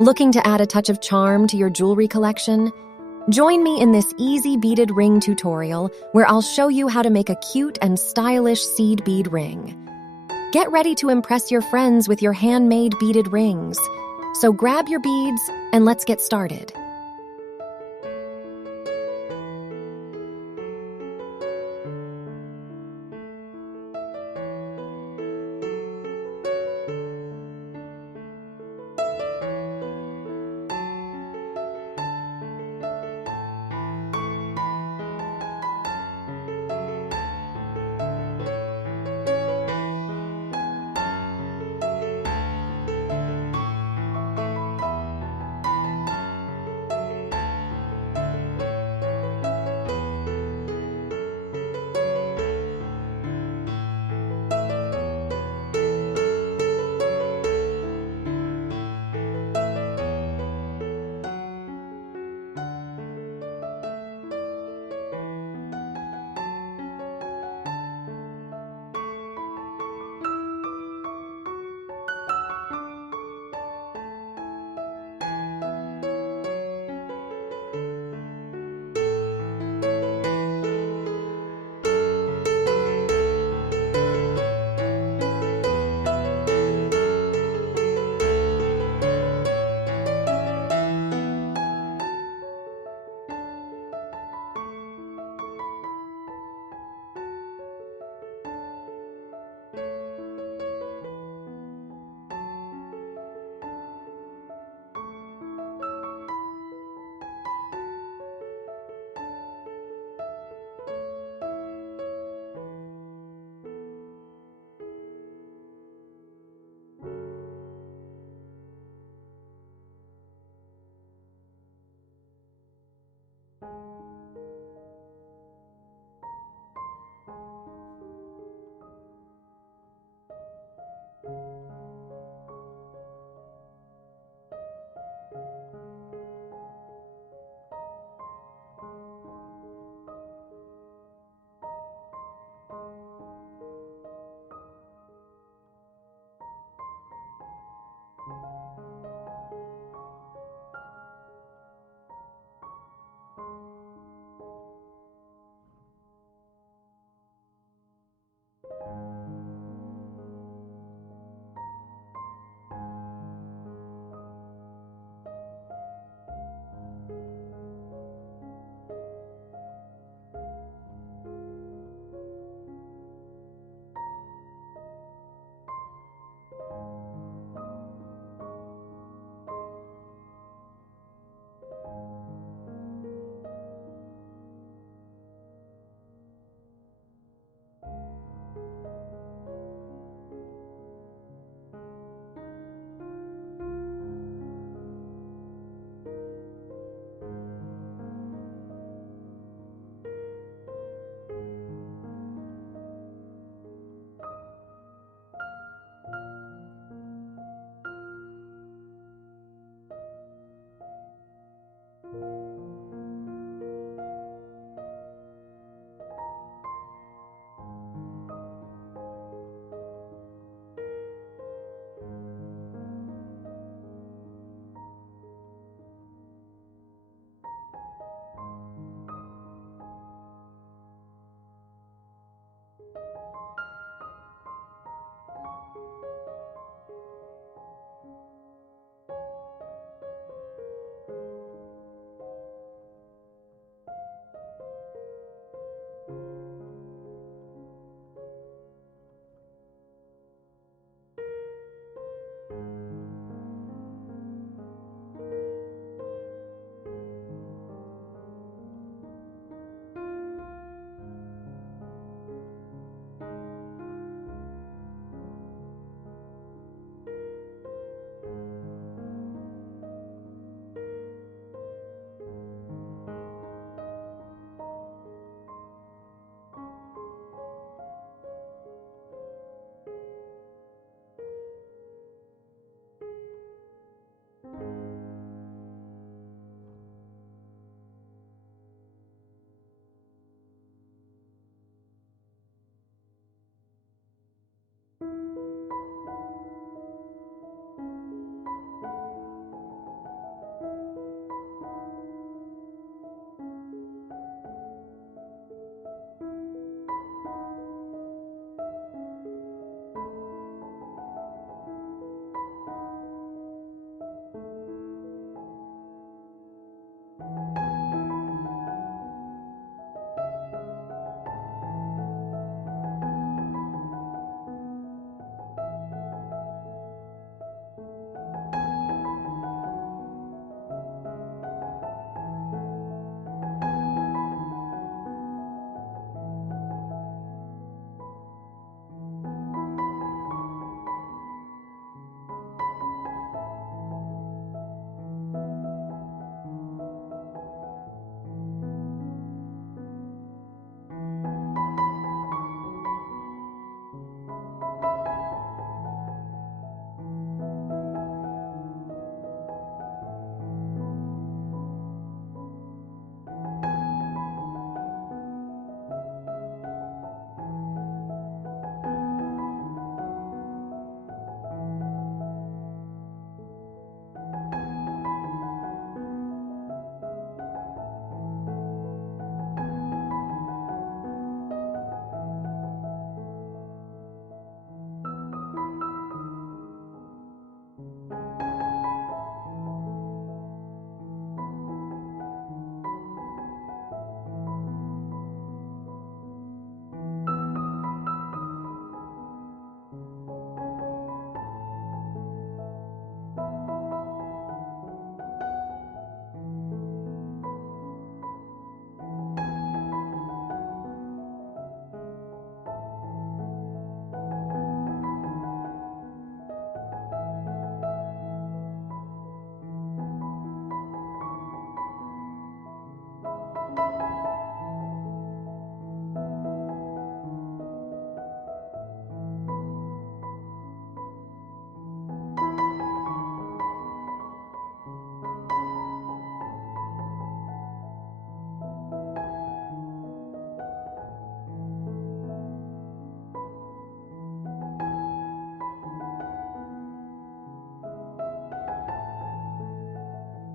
Looking to add a touch of charm to your jewelry collection? Join me in this easy beaded ring tutorial where I'll show you how to make a cute and stylish seed bead ring. Get ready to impress your friends with your handmade beaded rings. So grab your beads and let's get started.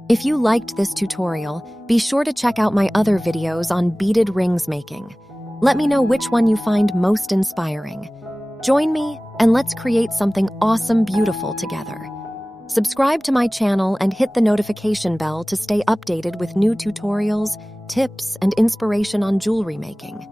If you liked this tutorial, be sure to check out my other videos on beaded rings making. Let me know which one you find most inspiring. Join me and let's create something awesome, beautiful together. Subscribe to my channel and hit the notification bell to stay updated with new tutorials, tips, and inspiration on jewelry making.